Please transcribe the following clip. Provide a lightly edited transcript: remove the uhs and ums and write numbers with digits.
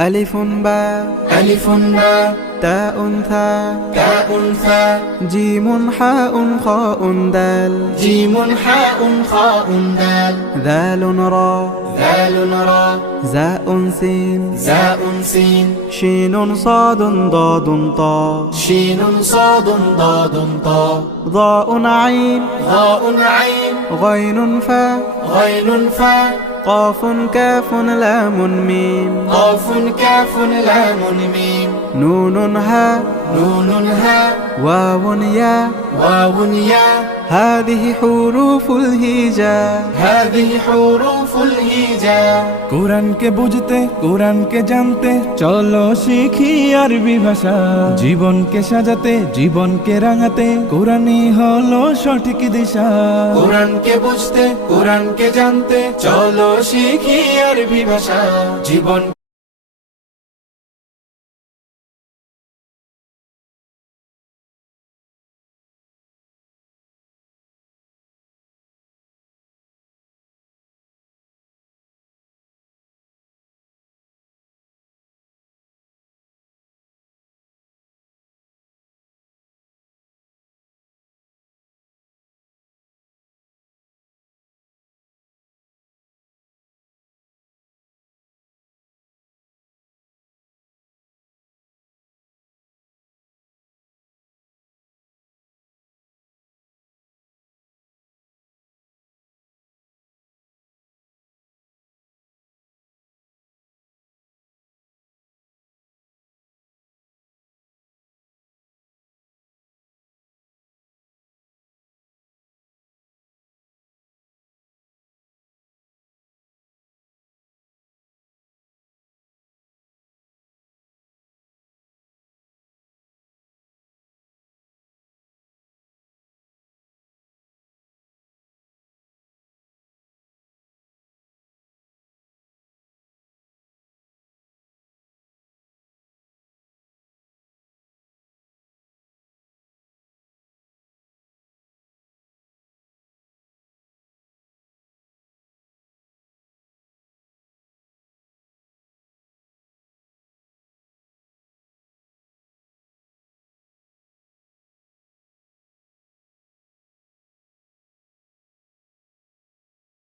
ألف باء ألف باء تاء ثاء تاء ثاء جيم حاء خاء دال جيم حاء خاء دال ذال راء ذال راء زاء سين زاء سين شين صاد ضاد طاء شين صاد ضاد طاء ضاء عين ضاء عين غين فاء غين فاء قاف كاف لام ميم قاف كاف لام ميم نون هاء نون هاء واو ياء واو ياء هذه حروف الهجاء هذه حروف الهجاء কোরআনকে বুঝতে কোরআনকে জানতে চলো শিখি আরবি ভাষা জীবনকে সাজাতে জীবনকে রাঙাতে কোরআনই হলো সঠিক দিশা কোরআনকে বুঝতে কোরআনকে জানতে চলো শিখি আরবি ভাষা জীবন